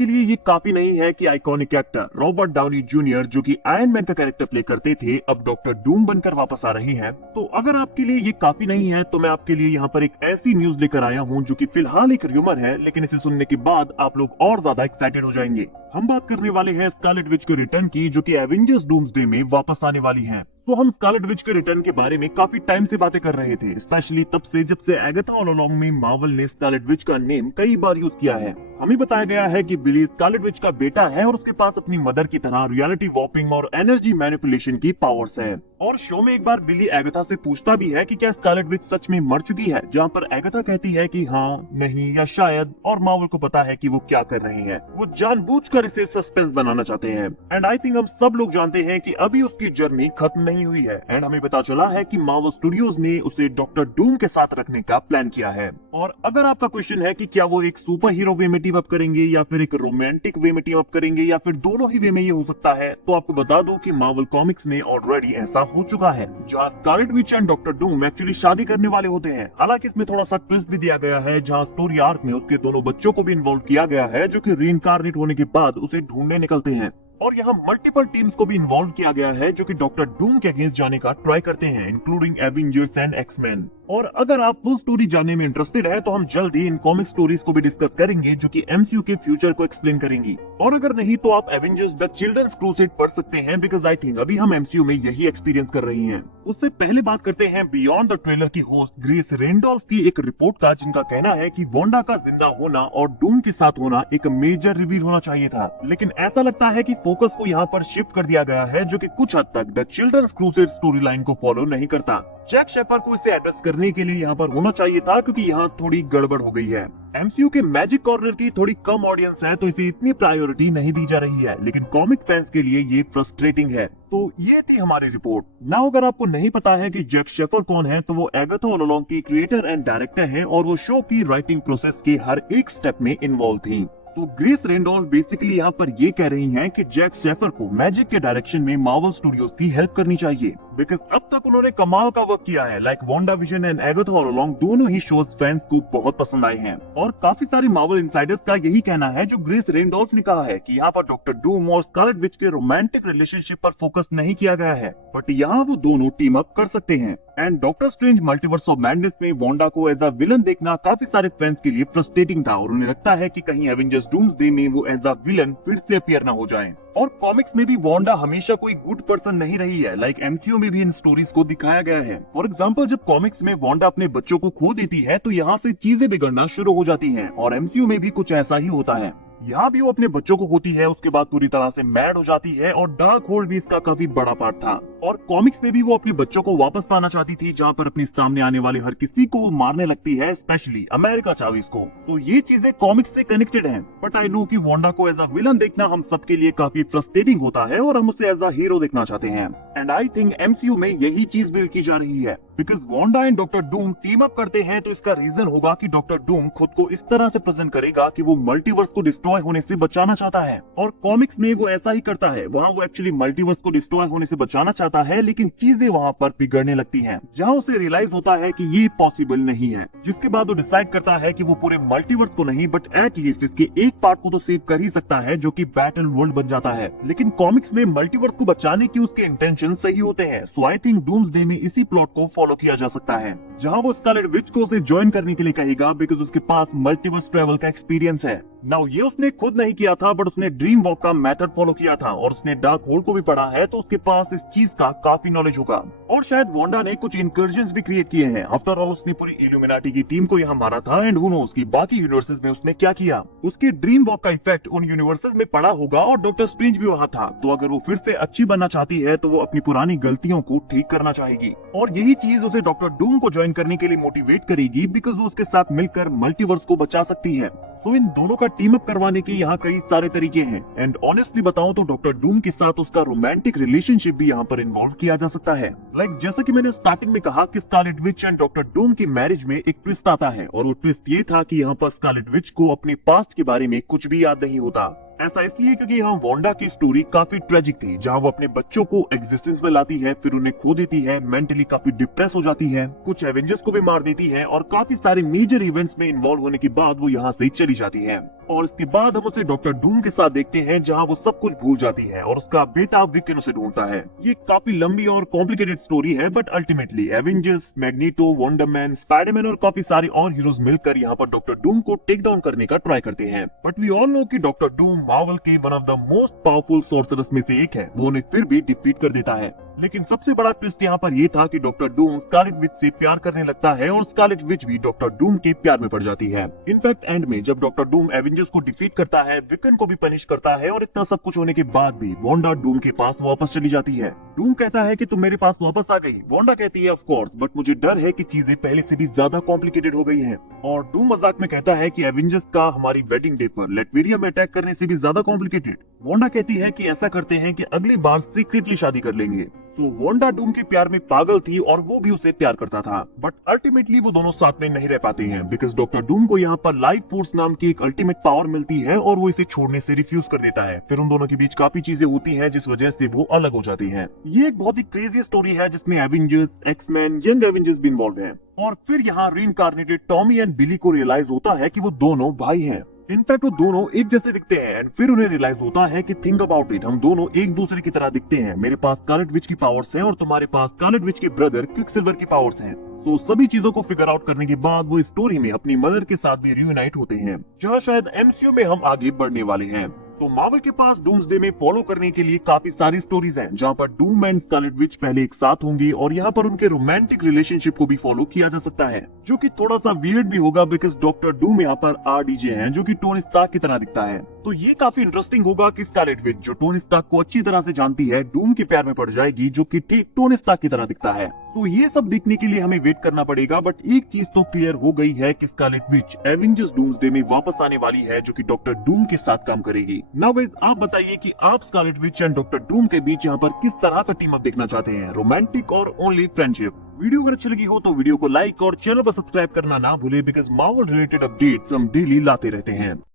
आपके लिए ये काफी नहीं है कि iconic actor Robert Downey junior जो कि आयरन मैन का कैरेक्टर प्ले करते थे अब डॉक्टर डूम बनकर वापस आ रहे हैं, तो अगर आपके लिए ये काफी नहीं है तो मैं आपके लिए यहाँ पर एक ऐसी न्यूज लेकर आया हूँ जो कि फिलहाल एक र्यूमर है, लेकिन इसे सुनने के बाद आप लोग और ज्यादा एक्साइटेड हो जाएंगे। हम बात करने वाले हैं स्कारलेट विच के रिटर्न की, जो कि एवेंजर्स डूम्सडे में वापस आने वाली है। तो हम स्कारलेट विच के रिटर्न के बारे में काफी टाइम से बातें कर रहे थे, स्पेशली तब से जब से एगाथा ऑल अलोंग में मार्वल ने स्कारलेट विच का नेम कई बार यूज किया है। हमें बताया गया है कि बिली स्कारलेट विच का बेटा है और उसके पास अपनी मदर की तरह रियलिटी वॉर्पिंग और एनर्जी मैनिपुलेशन की पावर्स है। और शो में एक बार बिली एगाथा से पूछता भी है कि क्या स्कारलेट विच सच में मर चुकी है, जहाँ पर एगाथा कहती है कि हाँ, नहीं या शायद, और मार्वल को पता है कि वो क्या कर रहे हैं। वो जानबूझकर इसे सस्पेंस बनाना चाहते हैं। एंड आई थिंक हम सब लोग जानते हैं कि अभी उसकी जर्नी खत्म नहीं हुई है। एंड हमें पता चला है कि मार्वल स्टूडियोज ने उसे डॉक्टर डूम के साथ रखने का प्लान किया है। और अगर आपका क्वेश्चन है कि क्या वो एक सुपर हीरो वे में टीम अप करेंगे या फिर एक रोमांटिक वे में टीम अप करेंगे या फिर दोनों ही वे में ये हो सकता है, तो आपको बता दो कि मार्वल कॉमिक्स में ऑलरेडी ऐसा हो चुका है, जहाँ Scarlet Witch and doctor Doom actually शादी करने वाले होते हैं। हालांकि इसमें थोड़ा सा ट्विस्ट भी दिया गया है, जहाँ स्टोरी आर्क में उसके दोनों बच्चों को भी इन्वॉल्व किया गया है, जो कि रीइंकार्नेट होने के बाद उसे ढूंढने निकलते हैं। और यहाँ मल्टीपल टीम्स को भी इन्वॉल्व किया गया है, जो कि डॉक्टर डूम के अगेंस्ट जाने का ट्राई करते हैं, इंक्लूडिंग एवेंजर्स एंड एक्समैन। और अगर आप फुल स्टोरी जानने में इंटरेस्टेड है तो हम जल्द ही इन कॉमिक स्टोरीज को भी डिस्कस करेंगे, जो कि एमसीयू के फ्यूचर को एक्सप्लेन करेंगी। और अगर नहीं तो आप एवेंजर्स द चिल्ड्रंस क्रूसेड पढ़ सकते हैं, बिकॉज आई थिंक अभी हम एमसीयू में यही एक्सपीरियंस कर रही हैं। उससे पहले बात करते हैं बियॉन्ड द ट्रेलर की होस्ट ग्रेस रेंडोल्फ की एक रिपोर्ट का, जिनका कहना है कि वांडा का जिंदा होना और डूम के साथ होना एक मेजर रिवील होना चाहिए था, लेकिन ऐसा लगता है कि फोकस को यहाँ पर शिफ्ट कर दिया गया है, जो कि कुछ हद तक the children's crusade story line को फॉलो नहीं करता। जैक शेपर को इसे एड्रेस करने के लिए यहाँ पर होना चाहिए था, क्योंकि यहाँ थोड़ी गड़बड़ हो गई है। एमसीयू के मैजिक कॉर्नर की थोड़ी कम ऑडियंस है, तो इसे इतनी प्रायोरिटी नहीं दी जा रही है, लेकिन कॉमिक फैंस के लिए ये फ्रस्ट्रेटिंग है। तो ये थी हमारी रिपोर्ट। नाउ अगर आपको नहीं पता है कि जैक शेफर कौन है, तो वो एगाथा ऑल अलोंग की क्रिएटर एंड डायरेक्टर हैं और वो शो की राइटिंग प्रोसेस के हर एक स्टेप में इन्वॉल्व थी। तो ग्रेस रेंडोल्फ बेसिकली यहाँ पर ये कह रही हैं कि जैक शेफर को मैजिक के डायरेक्शन में मार्वल स्टूडियोज की हेल्प करनी चाहिए, बिकॉज अब तक उन्होंने कमाल का वर्क किया है। Like Wanda vision and Agatha all along दोनों ही शोज फैंस को बहुत पसंद आए हैं। और काफी सारे मार्वल इनसाइडर्स का यही कहना है, जो ग्रेस रेंडोल्फ ने कहा है, कि यहाँ पर डॉक्टर डूम और स्कारलेट विच के रोमांटिक रिलेशनशिप पर फोकस नहीं किया गया है, बट यहाँ वो दोनों टीम अप कर सकते हैं। And doctor strange multiverse of madness में वांडा को एज अ विलन देखना काफी सारे फैंस के लिए फ्रस्ट्रेटिंग था, और उन्हें लगता है कि कहीं एवेंजर्स डूम्सडे में वो एज अ विलन फिर से अपीयर न हो जाए। और कॉमिक्स में भी वांडा हमेशा कोई गुड पर्सन नहीं रही है, लाइक एमसीयू में भी इन स्टोरीज को दिखाया गया है। फॉर एग्जांपल, जब कॉमिक्स में वांडा अपने बच्चों को खो देती है तो यहाँ से चीजें बिगड़ना शुरू हो जाती हैं, और एमसीयू में भी कुछ ऐसा ही होता है। यहाँ भी वो अपने बच्चों को खोती है, उसके बाद पूरी तरह से मैड हो जाती है, और डार्क होल्ड भी इसका काफी बड़ा पार्ट था। और कॉमिक्स में भी वो अपने बच्चों को वापस पाना चाहती थी, जहाँ पर अपने सामने आने वाले हर किसी को वो मारने लगती है, स्पेशली अमेरिका चावीज को। तो ये चीजें कॉमिक्स से कनेक्टेड हैं, बट आई नो कि वांडा को एज अ विलन देखना हम सबके लिए काफी फ्रस्ट्रेटिंग होता है, और हम उसे एज अ हीरो देखना चाहते हैं। एंड आई थिंक एमसीयू में यही चीज बिल्ड की जा रही है, because Wanda and doctor Doom team up करते हैं, तो इसका रीजन होगा कि डॉक्टर डूम खुद को इस तरह से प्रेजेंट करेगा कि वो मल्टीवर्स को डिस्ट्रॉय होने से बचाना चाहता है। और कॉमिक्स में वो ऐसा ही करता है, वहाँ वो एक्चुअली मल्टीवर्स को डिस्ट्रॉय होने से बचाना चाहता है, लेकिन चीजें वहाँ पर बिगड़ने लगती हैं, जहाँ उसे रियलाइज होता है कि ये पॉसिबल नहीं है, जिसके बाद वो डिसाइड करता है कि वो पूरे मल्टीवर्स को नहीं, बट एटलीस्ट इसके एक पार्ट को तो सेव कर ही सकता है, जो कि बैटल वर्ल्ड बन जाता है। लेकिन कॉमिक्स में मल्टीवर्स को बचाने की उसके इंटेंशन सही होते हैं, सो आई थिंक डूम्सडे में इसी प्लॉट को फॉलो किया जा सकता है, जहाँ वो स्कारलेट विच को उसे ज्वाइन करने के लिए कहेगा, बिकॉज उसके पास मल्टीवर्स ट्रेवल का एक्सपीरियंस है। नाउ ये उसने खुद नहीं किया था, बट उसने ड्रीम वॉक का मेथड फॉलो किया था, और उसने डार्क होल्ड को भी पढ़ा है, तो उसके पास इस चीज का काफी नॉलेज होगा। और शायद वांडा ने कुछ इंकर्जन्स भी क्रिएट किए हैं। आफ्टर ऑल उसने पूरी इल्यूमिनाटी की टीम को यहाँ मारा था, एंड हु नोस कि बाकी यूनिवर्सेस में उसने क्या किया। उसके ड्रीम वॉक का इफेक्ट उन यूनिवर्सेस में पड़ा होगा, और डॉक्टर स्ट्रेंज भी वहाँ था। तो अगर वो फिर से अच्छी बनना चाहती है, तो वो अपनी पुरानी गलतियों को ठीक करना चाहेगी, और यही चीज उसे डॉक्टर डूम को ज्वाइन करने के लिए मोटिवेट करेगी, बिकॉज वो उसके साथ मिलकर मल्टीवर्स को बचा सकती है। तो इन दोनों का टीम अप करवाने के यहाँ कई सारे तरीके हैं, एंड ऑनेस्टली बताऊं तो डॉक्टर डूम के साथ उसका रोमांटिक रिलेशनशिप भी यहाँ पर इन्वॉल्व किया जा सकता है। लाइक जैसा कि मैंने स्टार्टिंग में कहा कि Scarlet Witch and doctor Doom की मैरिज में एक ट्विस्ट आता है, और वो ट्विस्ट ये था कि यहाँ पर स्कारलेट विच को अपने पास्ट के बारे में कुछ भी याद नहीं होता। ऐसा इसलिए क्योंकि यहाँ वांडा की स्टोरी काफी ट्रेजिक थी, जहाँ वो अपने बच्चों को एग्जिस्टेंस में लाती है, फिर उन्हें खो देती है, मेंटली काफी डिप्रेस हो जाती है, कुछ एवेंजर्स को भी मार देती है, और काफी सारे मेजर इवेंट्स में इन्वॉल्व होने के बाद वो यहाँ से चली जाती है। और इसके बाद हम उसे डॉक्टर डूम के साथ देखते हैं जहां वो सब कुछ भूल जाती है और उसका बेटा विकन उसे ढूंढता है। ये काफी लंबी और कॉम्प्लिकेटेड स्टोरी है, but ultimately Avengers, magneto, wonder man, Spiderman और काफी सारे और हीरोज मिलकर यहाँ पर डॉक्टर डूम को टेक डाउन करने का ट्राई करते हैं। बट वी ऑल नो कि डॉक्टर डूम मार्वल के one of the most powerful sorcerer's में से एक है। वो उन्हें फिर भी डिफीट कर देता है। लेकिन सबसे बड़ा ट्विस्ट यहाँ पर ये था कि डॉक्टर डूम स्कारलेट विच से प्यार करने लगता है और स्कारलेट विच भी डॉक्टर डूम के प्यार में पड़ जाती है। इनफैक्ट एंड में जब डॉक्टर डूम एवेंजर्स को डिफीट करता है, विकन को भी पनिश करता है और इतना सब कुछ होने के बाद भी वांडा डूम के पास वापस चली जाती है। डूम कहता है कि तुम मेरे पास वापस आ गई। वांडा कहती है ऑफ कोर्स, बट मुझे डर है कि चीजें पहले से भी ज्यादा कॉम्प्लिकेटेड हो गई हैं। और डूम मजाक में कहता है कि एवेंजर्स का हमारी वेडिंग डे पर लेटवेरिया में अटैक करने से भी ज्यादा कॉम्प्लिकेटेड। वांडा कहती है कि ऐसा करते हैं कि अगली बार सीक्रेटली शादी कर लेंगे। तो वांडा डूम के प्यार में पागल थी और वो भी उसे प्यार करता था, बट अल्टीमेटली वो दोनों साथ में नहीं रह पाते हैं बिकॉज डॉक्टर डूम को यहाँ पर लाइफ फोर्स नाम की एक अल्टीमेट पावर मिलती है और वो इसे छोड़ने से रिफ्यूज कर देता है। फिर उन दोनों के बीच काफी चीजें होती हैं जिस वजह से वो अलग हो जाती हैं। ये एक बहुत ही क्रेजी स्टोरी है जिसमें एवेंजर्स, एक्समैन, यंग एवेंजर्स भी इन्वॉल्व हैं। और फिर यहाँ रीइंकार्नेटेड टॉमी एंड बिली को रियलाइज होता है कि वो दोनों भाई हैं। इनफैक्ट वो दोनों एक जैसे दिखते हैं एंड फिर उन्हें रियलाइज होता है कि थिंक अबाउट इट, हम दोनों एक दूसरे की तरह दिखते हैं। मेरे पास स्कारलेट विच की पावर्स हैं और तुम्हारे पास स्कारलेट विच के ब्रदर क्विकसिल्वर की पावर्स हैं। तो सभी चीजों को फिगर आउट करने के बाद वो स्टोरी में अपनी मदर के साथ भी रियूनाइट होते हैं, जहाँ शायद एमसीयू में हम आगे बढ़ने वाले हैं। तो मार्वल के पास डूम्सडे में फॉलो करने के लिए काफी सारी स्टोरीज हैं, जहाँ पर डूम एंड स्कारलेट विच पहले एक साथ होंगे और यहाँ पर उनके रोमांटिक रिलेशनशिप को भी फॉलो किया जा सकता है, जो कि थोड़ा सा वियर्ड भी होगा बिकॉज डॉक्टर डूम यहाँ पर आरडीजे हैं जो कि टोनी स्टार्क की तरह दिखता है। तो ये काफी इंटरेस्टिंग होगा कि स्कारलेट विच जो टोनी स्टार्क को अच्छी तरह से जानती है, डूम के प्यार में पड़ जाएगी जो कि ठीक टोनी स्टार्क की तरह दिखता है। तो ये सब देखने के लिए हमें वेट करना पड़ेगा, बट एक चीज तो क्लियर हो गई है कि स्कारलेट विच एवेंजर्स डूम्सडे में वापस आने वाली है जो कि डॉक्टर डूम के साथ काम करेगी। नाउ गाइस, आप बताइए कि आप Scarlet Witch and doctor Doom के बीच यहाँ पर किस तरह का टीम अप देखना चाहते हैं, रोमांटिक और ओनली फ्रेंडशिप। वीडियो अगर अच्छी लगी हो तो वीडियो को लाइक और चैनल को सब्सक्राइब करना ना भूले बिकॉज मार्वल रिलेटेड अपडेट्स हम डेली लाते रहते हैं।